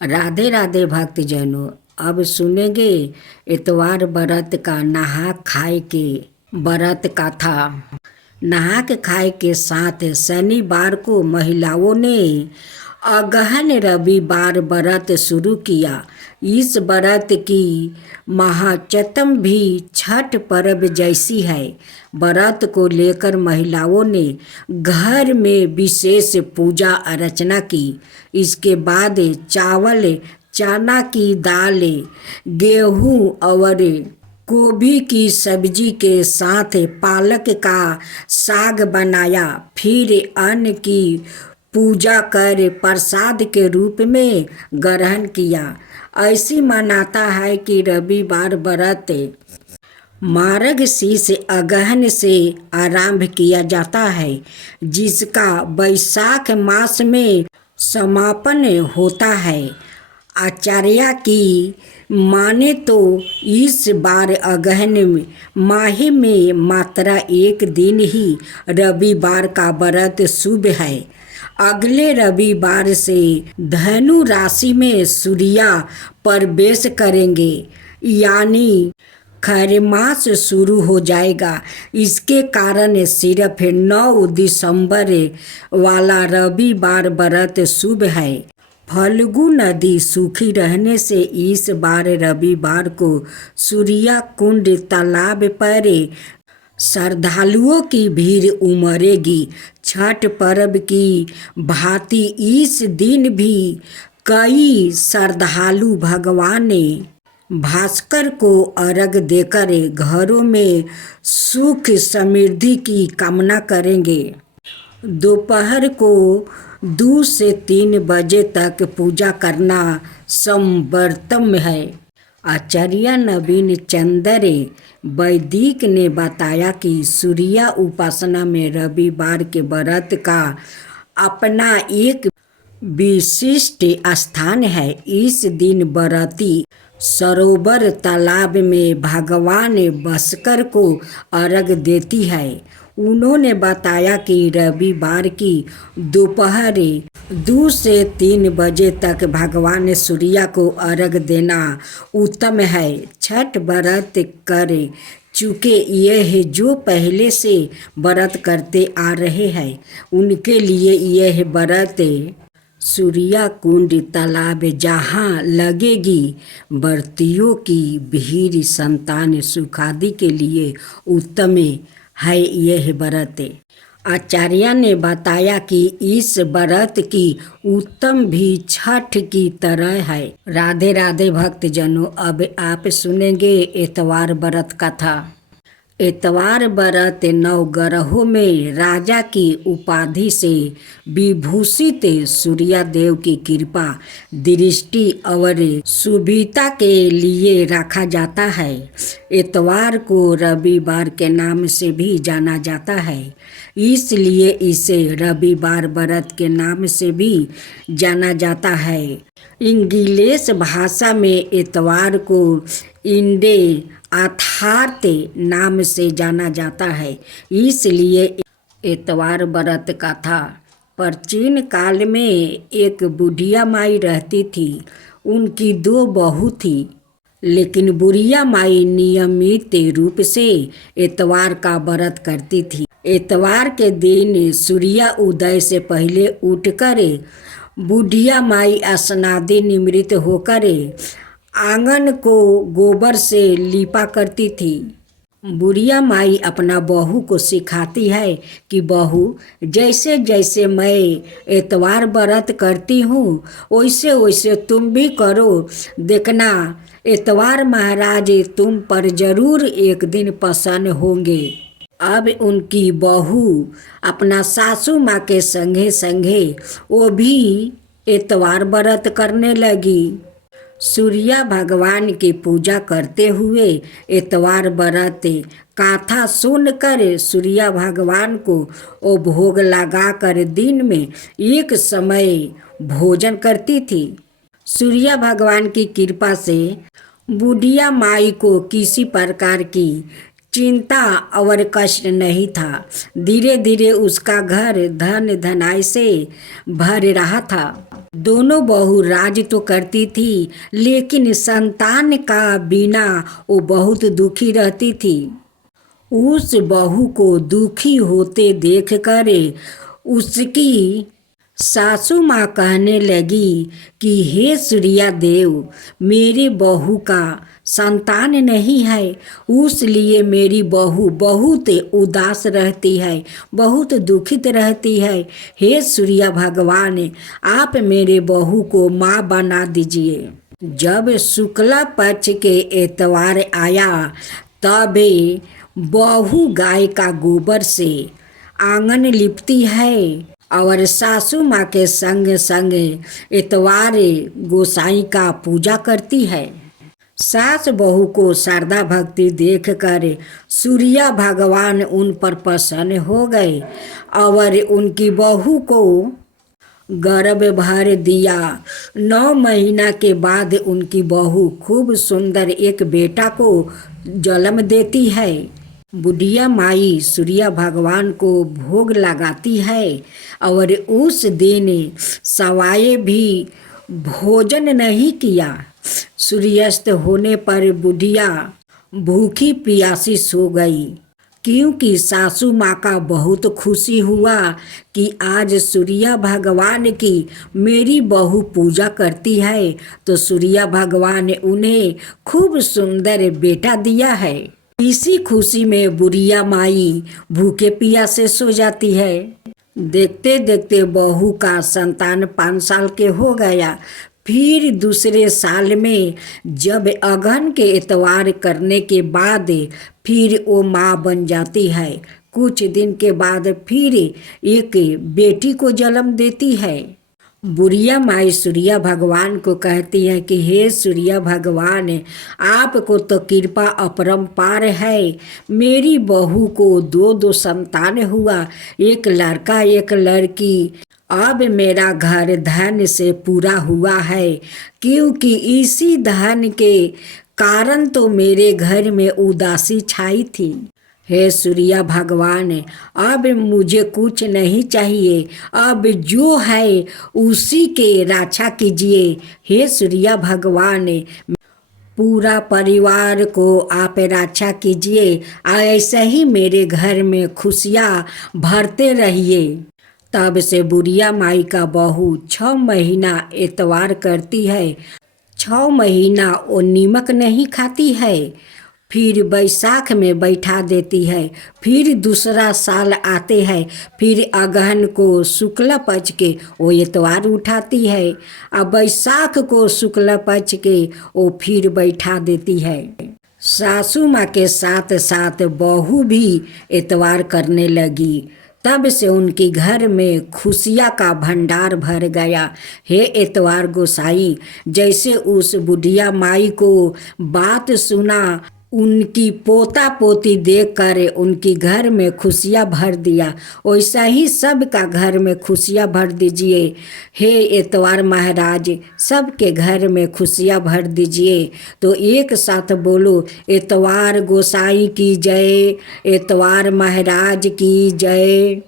राधे राधे भक्तजनों। अब सुनेंगे इतवार व्रत का नहा खाए के व्रत का था। नहा के खाए के साथ शनिवार को महिलाओं ने अगहन रविवार व्रत शुरू किया। इस व्रत की महाचतम भी छठ पर्व जैसी है। व्रत को लेकर महिलाओं ने घर में विशेष पूजा अर्चना की। इसके बाद चावल, चना की दाल, गेहूं और गोभी की सब्जी के साथ पालक का साग बनाया। फिर अन्न की पूजा कर प्रसाद के रूप में ग्रहण किया। ऐसी मान्यता है कि रविवार व्रत मार्गशीर्ष अगहन से आरंभ किया जाता है, जिसका वैशाख मास में समापन होता है। आचार्य की माने तो इस बार अगहन माह में मात्र एक दिन ही रविवार का व्रत शुभ है। अगले रविवार से धनु राशि में सूर्य प्रवेश करेंगे, यानी खरमास शुरू हो जाएगा। इसके कारण सिर्फ 9 दिसंबर वाला रविवार व्रत शुभ है। फल्गु नदी सूखी रहने से इस बार रविवार को सूर्य कुंड तालाब पर श्रद्धालुओं की भीड़ उमड़ेगी। छठ पर्व की भांति इस दिन भी कई श्रद्धालु भगवान भास्कर को अर्घ देकर घरों में सुख समृद्धि की कामना करेंगे। दोपहर को 2 से 3 बजे तक पूजा करना संवर्तम है। आचार्य नवीन चंद्र वैदिक ने बताया कि सूर्य उपासना में रविवार के व्रत का अपना एक विशिष्ट स्थान है। इस दिन व्रती सरोवर तालाब में भगवान भास्कर को अर्घ देती है। उन्होंने बताया कि रविवार की दोपहर 2 से 3 बजे तक भगवान सूर्य को अर्घ देना उत्तम है। छठ व्रत कर चुके यह जो पहले से व्रत करते आ रहे हैं, उनके लिए यह व्रत सूर्य कुंड तालाब जहाँ लगेगी, व्रतियों की भीड़ संतान सुखादि के लिए उत्तम है यह व्रत। आचार्य ने बताया कि इस व्रत की उत्तम भी छठ की तरह है। राधे राधे भक्तजनों। अब आप सुनेंगे इतवार व्रत कथा। इतवार व्रत नवग्रहों में राजा की उपाधि से विभूषित सूर्यदेव की कृपा दृष्टि और शुभता के लिए रखा जाता है। इतवार को रविवार के नाम से भी जाना जाता है, इसलिए इसे रविवार व्रत के नाम से भी जाना जाता है। इंग्लिश भाषा में इतवार को इंडे अर्थात नाम से जाना जाता है, इसलिए इतवार व्रत का था। प्राचीन काल में एक बुढ़िया माई रहती थी। उनकी 2 बहू थी, लेकिन बुढ़िया माई नियमित रूप से इतवार का व्रत करती थी। इतवार के दिन सूर्य उदय से पहले उठकर बुढ़िया माई स्नादि निवृत्त होकर आंगन को गोबर से लीपा करती थी। बुढ़िया माई अपना बहू को सिखाती है कि बहू, जैसे जैसे मैं इतवार व्रत करती हूँ, वैसे वैसे तुम भी करो। देखना, इतवार महाराज तुम पर जरूर एक दिन प्रसन्न होंगे। अब उनकी बहू अपना सासू माँ के संगे संगे वो भी इतवार व्रत करने लगी। सूर्य भगवान की पूजा करते हुए इतवार व्रत कथा सुनकर सूर्य भगवान को वो भोग लगाकर दिन में एक समय भोजन करती थी। सूर्य भगवान की कृपा से बुढ़िया माई को किसी प्रकार की चिंता और कष्ट नहीं था। धीरे धीरे उसका घर धन धनाई से भर रहा था। दोनों बहू राज तो करती थी, लेकिन संतान का बिना वो बहुत दुखी रहती थी। उस बहू को दुखी होते देखकर उसकी सासू माँ कहने लगी कि हे सूर्या देव, मेरे बहू का संतान नहीं है, उसलिए मेरी बहू बहुत उदास रहती है, बहुत दुखित रहती है। हे सूर्य भगवान, आप मेरे बहू को माँ बना दीजिए। जब शुक्ला पक्ष के एतवार आया तब बहू गाय का गोबर से आंगन लिपती है और सासू माँ के संग संग इतवार गोसाई का पूजा करती है। सास बहू को श्रद्धा भक्ति देखकर सूर्य भगवान उन पर प्रसन्न हो गए और उनकी बहू को गर्भ भर दिया। 9 महीना के बाद उनकी बहू खूब सुंदर एक बेटा को जन्म देती है। बुढ़िया माई सूर्य भगवान को भोग लगाती है और उस दिन सवाए भी भोजन नहीं किया। सूर्यास्त होने पर बुढ़िया भूखी प्यासी सो गई, क्योंकि सासू माँ का बहुत खुशी हुआ कि आज सूर्य भगवान की मेरी बहू पूजा करती है, तो सूर्य भगवान ने उन्हें खूब सुंदर बेटा दिया है। इसी खुशी में बुढ़िया माई भूखे प्यासे सो जाती है। देखते देखते बहू का संतान 5 साल के हो गया। फिर दूसरे साल में जब अगहन के इतवार करने के बाद फिर वो माँ बन जाती है। कुछ दिन के बाद फिर एक बेटी को जन्म देती है। बुढ़िया माई सूर्य भगवान को कहती है कि हे सूर्य भगवान, आपको तो कृपा अपरंपार है। मेरी बहू को 2 संतान हुआ, एक लड़का एक लड़की। अब मेरा घर धन से पूरा हुआ है, क्योंकि इसी धन के कारण तो मेरे घर में उदासी छाई थी। हे सूर्य भगवान, अब मुझे कुछ नहीं चाहिए, अब जो है उसी के रक्षा कीजिए। हे सूर्य भगवान, पूरा परिवार को आप रक्षा कीजिए, ऐसे ही मेरे घर में खुशियाँ भरते रहिए। तब से बुढ़िया माई का बहू 6 महीना इतवार करती है। 6 महीना वो नीमक नहीं खाती है, फिर बैसाख में बैठा देती है। फिर दूसरा साल आते हैं, फिर अगहन को शुक्ल पक्ष के वो इतवार उठाती है, अब बैसाख को शुक्ल पक्ष के वो फिर बैठा देती है। सासू माँ के साथ साथ बहू भी इतवार करने लगी। तब से उनके घर में खुशियाँ का भंडार भर गया। हे इतवार गोसाई, जैसे उस बुढ़िया माई को बात सुना, उनकी पोता पोती देखकर उनकी घर में खुशियाँ भर दिया, वैसा ही सबका घर में खुशियाँ भर दीजिए। हे इतवार महाराज, सबके घर में खुशियाँ भर दीजिए। तो एक साथ बोलो, इतवार गोसाई की जय, इतवार महाराज की जय।